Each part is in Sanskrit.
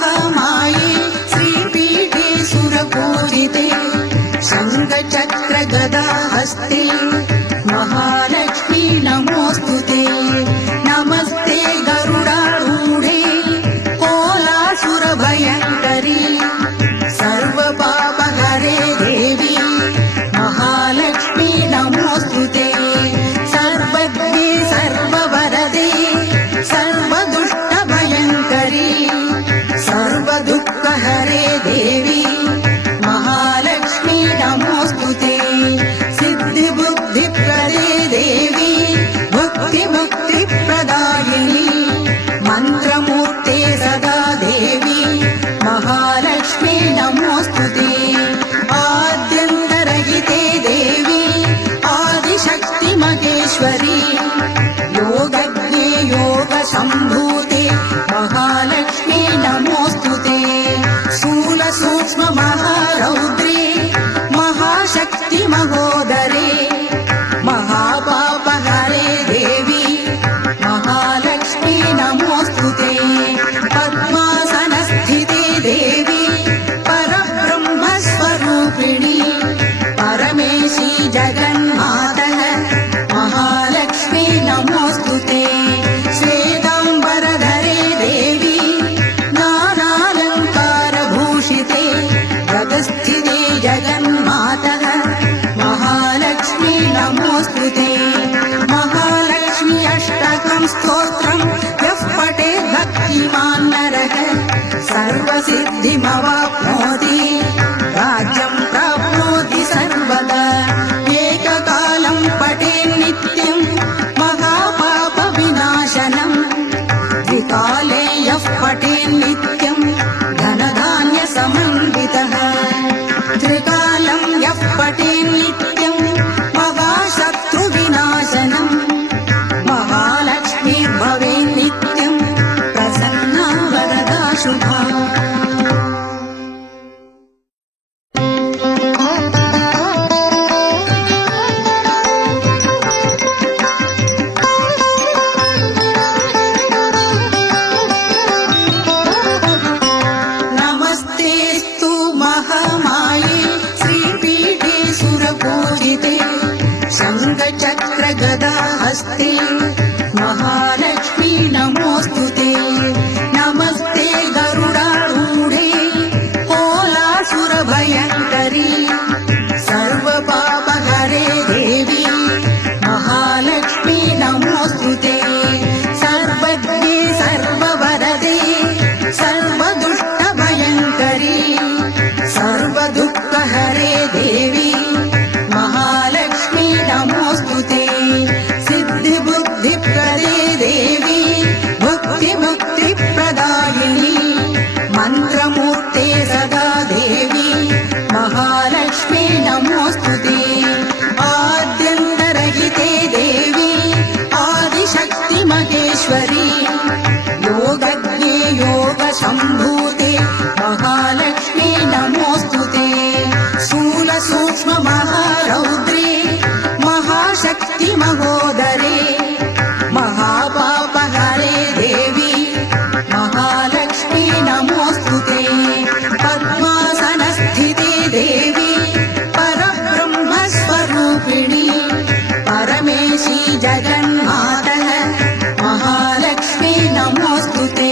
महामाये श्रीपीठे सुरपूजिते शङ्खचक्र गदा हस्ते महालक्ष्मी नमोऽस्तुते। नमस्ते गरुडारूढे कोलासुरभयङ्करी सर्वपापहरे देवी महालक्ष्मी नमोऽस्तुते। सर्वज्ञे सर्ववरदे सर्वदुष्टभयङ्करी सर्वदुःखहरे देवी महालक्ष्मी नमोऽस्तुते। सिद्धिबुद्धिप्रदे देवी भुक्तिमुक्तिप्रदायिनी मन्त्रमूर्ते सदा देवी महालक्ष्मी नमोऽस्तुते। आद्यन्तरहिते देवी आदिशक्ति महेश्वरी योगज्ञे योगसम्भूते महालक्ष्मी नमोऽस्तुते। स्थूलसूक्ष्म महारौद्रे महाशक्ति महोदरे महापापहरे देवी महालक्ष्मी नमोऽस्तुते। पद्मासनस्थिते देवी परब्रह्मस्वरूपिणी परमेशी जगन्मातः महालक्ष्मी नमोऽस्तुते। श्वेताम्बरधरे देवी नानालङ्कारभूषिते जगस्थिते जगन्मातः महालक्ष्मी नमोऽस्तुते। महालक्ष्मी अष्टकं स्तोत्रं यः पठेत् भक्तिमान् नरः सर्वसिद्धिमवाप्नोति राज्यं प्राप्नोति सर्वदा। एककालं पठेत् नित्यं महापापविनाशनं द्विकाले यः पठेत् नित्यं धनधान्यसमन्वितः। त्रिकालं यः पठेत् नित्यं महाशत्रुविनाशनं महालक्ष्मी भवेत् नित्यं प्रसन्ना वरदा शुभा। नमस्तेऽस्तु महामाये श्रीपीठे सुरपूजिते शङ्खचक्र गदा हस्ते महालक्ष्मी नमोऽस्तुते। नमस्ते गरुडारूढे कोलासुरभयङ्करी सर्वपापहरे देवी महालक्ष्मी नमोऽस्तुते। सर्वज्ञे सर्ववरदे सर्वदुष्टभयङ्करी सर्वदुःखहरे देवी महालक्ष्मी नमोऽस्तुते। सिद्धिबुद्धिप्रदे देवी भुक्तिमुक्तिप्रदायिनी मन्त्रमूर्ते सदा देवी महालक्ष्मी नमोऽस्तुते। आद्यन्तरहिते देवी आदिशक्ति महेश्वरी योगज्ञे योगसम्भूते महालक्ष्मी नमोऽस्तुते। स्थूलसूक्ष्म महारौद्रे महाशक्ति महोदरे महापापहरे देवी महालक्ष्मी नमोऽस्तुते। पद्मासनस्थिते देवी परब्रह्मस्वरूपिणी परमेशी जगन्मातः महालक्ष्मी नमोऽस्तुते।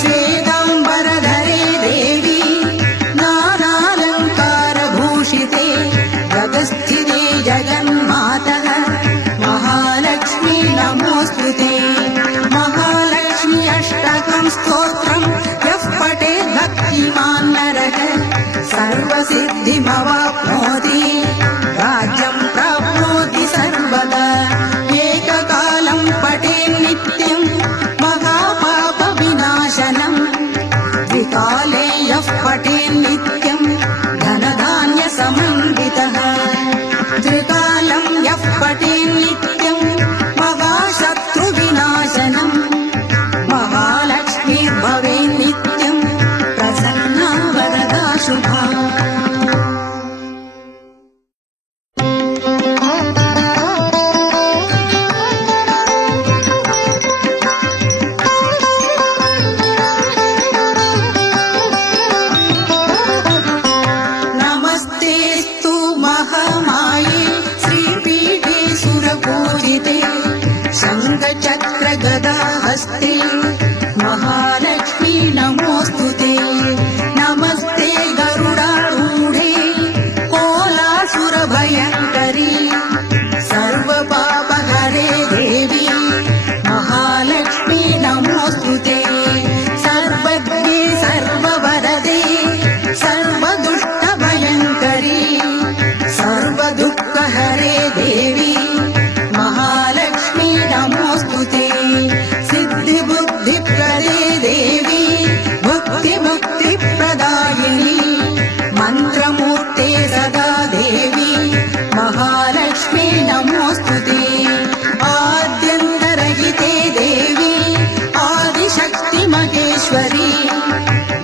श्वेताम्बरधरे देवी नानालङ्कारभूषिते जगस्थिते जगन्मातः महालक्ष्मी नमोऽस्तुते। महालक्ष्मी अष्टकं स्तोत्रं यः पठेत् भक्तिमान् नरः सर्वसिद्धिमवाप्नोति राज्यं प्राप्नोति सर्वदा। एककालं पठेत् नित्यं महापापविनाशनं द्विकाले यः पठेत् नित्यं धनधान्यसमन्वितः। त्रिकालं यः पठेत् नित्यं महाशत्रुविनाशनं महालक्ष्मी भवेत् नित्यं प्रसन्ना वरदा शुभा।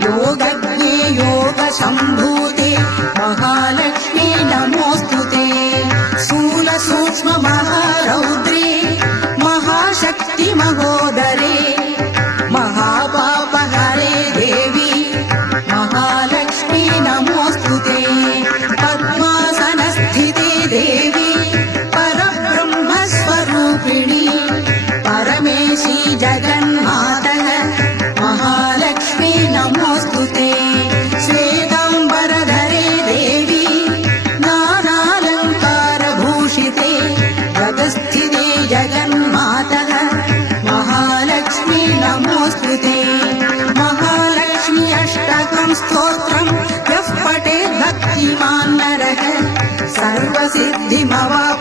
योगज्ञे योगसम्भूते महालक्ष्मी नमोऽस्तुते स्थूलसूक्ष्म महारौद्रे महाशक्ति महोदरे महापापहरे देवी महालक्ष्मी नमोऽस्तुते पद्मासनस्थिते देवी परब्रह्मस्वरूपिणी परमेशी जगन्मातः महालक्ष्मी नमोऽस्तुते श्वेताम्बरधरे देवी नानालङ्कारभूषिते जगस्थिते जगन्मातः महालक्ष्मी नमोऽस्तुते महालक्ष्मी अष्टकं स्तोत्रं यः पठेत् भक्तिमान् नरः सर्वसिद्धिमवाप्नोति